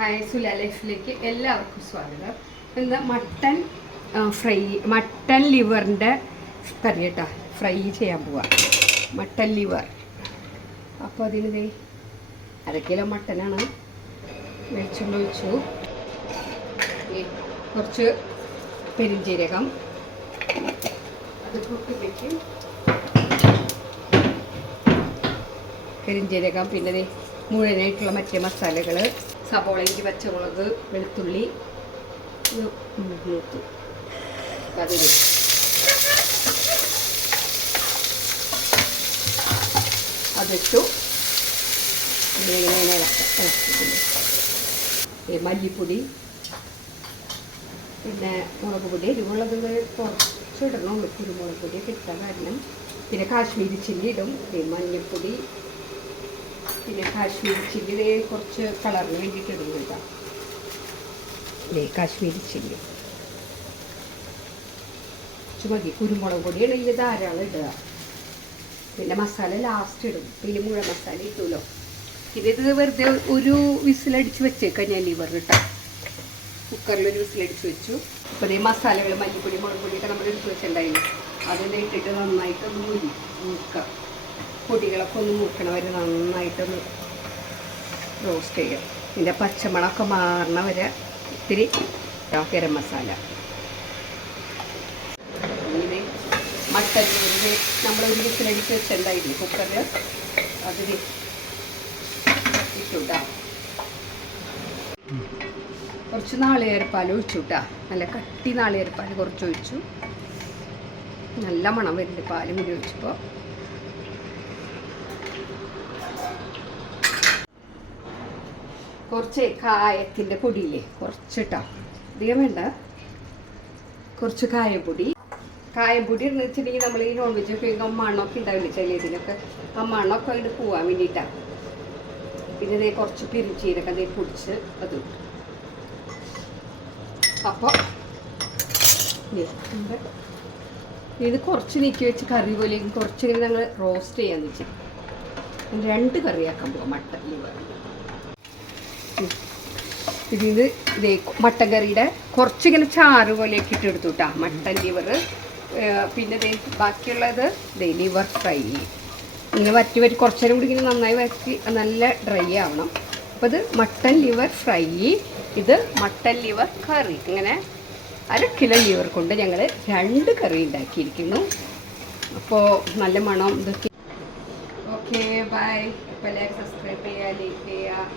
Hi സുല ലൈഫിലേക്ക് എല്ലാവർക്കും സ്വാഗതം. ഇന്ന് മട്ടൻ ലിവറിൻ്റെ കറി കേട്ടോ, ഫ്രൈ ചെയ്യാൻ പോവാം. Mutton liver. അപ്പോൾ അതിന് അര കിലോ മട്ടനാണ്. വെളിച്ചെണ്ണ ഒഴിച്ചു, കുറച്ച് പെരിഞ്ജീരകം, അത് കൂട്ടിലേക്ക് പെരിഞ്ജീരകം, പിന്നെ മുഴുവനായിട്ടുള്ള മറ്റേ മസാലകൾ, സബോളയ്ക്ക്, പച്ചമുളക്, വെളുത്തുള്ളി, അതിൽ അതിട്ടു. മല്ലിപ്പൊടി, പിന്നെ മുളക് പൊടി, എരിവുള്ളത് കുറച്ചിടണം. കുരുമുളക് പൊടി കിട്ടാൻ കാരണം. പിന്നെ കാശ്മീരി ചില്ലി ഇടും, മഞ്ഞൾപ്പൊടി, പിന്നെ കാശ്മീരി ചില്ലി കുറച്ച് കളറിന് വേണ്ടിയിട്ട് ഇടുന്നില്ല. കാശ്മീരി ചില്ലി കുറച്ച് മതി. കുരുമുളക് പൊടി ആണെങ്കിൽ ധാരാളം ഇടുക. പിന്നെ മസാല ലാസ്റ്റ് ഇടും. പിന്നെ മുഴുവൻ മസാല ഇട്ടുമല്ലോ. പിന്നെ ഇത് വെറുതെ ഒരു വിസിലടിച്ച് വെച്ചേക്കാം ഞാൻ ലിവർ ഇട്ട കുക്കറിലൊരു വിസിലടിച്ച് വെച്ചു. അപ്പോൾ ഇതേ മസാലകൾ, മല്ലിപ്പൊടി, മുളക് പൊടിയൊക്കെ നമ്മൾ എടുത്ത് വെച്ചിട്ടുണ്ടായിരുന്നു. അതിൽ ഇട്ടിട്ട് നന്നായിട്ടൊന്ന് മൂക്കുക. പൊടികളൊക്കെ ഒന്ന് മൂക്കണ വരെ നന്നായിട്ടൊന്ന് റോസ്റ്റ് ചെയ്യുക. ഇതിൻ്റെ പച്ചമണമൊക്കെ മാറണ വരെ ഇത്തിരി ഗരം മസാല. ഇത് മട്ടൻ നമ്മളൊരു വിസിലടിച്ച് വെച്ചിട്ടുണ്ടായിരുന്നു കുക്കറിൽ, അതിൽ ഇട്ടുട്ടാ. കുറച്ച് നാളികേരപ്പാൽ ഒഴിച്ചുട്ടാ. നല്ല കട്ടി നാളികേരപ്പാൽ കുറച്ച് ഒഴിച്ചു. നല്ല മണം വരുന്നുണ്ട് പാല് മുടി ഒഴിച്ചപ്പോൾ. കുറച്ച് കായത്തിൻ്റെ പൊടിയില്ലേ, കുറച്ചിട്ടാ, അധികം വേണ്ട. കുറച്ച് കായപ്പൊടി എന്ന് വെച്ചിട്ടുണ്ടെങ്കിൽ നമ്മൾ ഈ നോൺ വെജ് ഒക്കെ മണ്ണൊക്കെ ഉണ്ടാവില്ല ചിലതിനൊക്കെ, ആ മണ്ണൊക്കെ അതിന് പോവാൻ വേണ്ടിയിട്ടാണ്. പിന്നെ ഇതേ കുറച്ച് പെരുംജീരകം അതേ പൊടിച്ച് അത്. അപ്പോൾ ഇത് കുറച്ച് നീക്കി വെച്ച് കറി പോലെ കുറച്ചിങ്ങനെ ഞങ്ങൾ റോസ്റ്റ് ചെയ്യാന്ന് വെച്ചാൽ 2 കറിയാക്കാൻ പോവാം മട്ടൻ ലിവർ. ഇതിന് ഇതേ മട്ടൻ കറിയുടെ കുറച്ചിങ്ങനെ ചാറ് പോലെയൊക്കെ ഇട്ടെടുത്തു കേട്ടോ മട്ടൻ ലിവർ. പിന്നെ ബാക്കിയുള്ളത് ലിവർ ഫ്രൈ ഇങ്ങനെ വറ്റി കുറച്ച് നേരം കൂടി ഇങ്ങനെ നന്നായി വറ്റി നല്ല ഡ്രൈ ആവണം. അപ്പോൾ ഇത് മട്ടൻ ലിവർ ഫ്രൈ, ഇത് മട്ടൻ ലിവർ കറി. ഇങ്ങനെ 1 കിലോ ലിവർ കൊണ്ട് ഞങ്ങൾ 2 കറി ഉണ്ടാക്കിയിരിക്കുന്നു. അപ്പോൾ നല്ല മണം ഇതൊക്കെ. Okay bye. അപ്പോൾ എല്ലാവരും സബ്സ്ക്രൈബ് ചെയ്യുക, ലൈക്ക് ചെയ്യുക.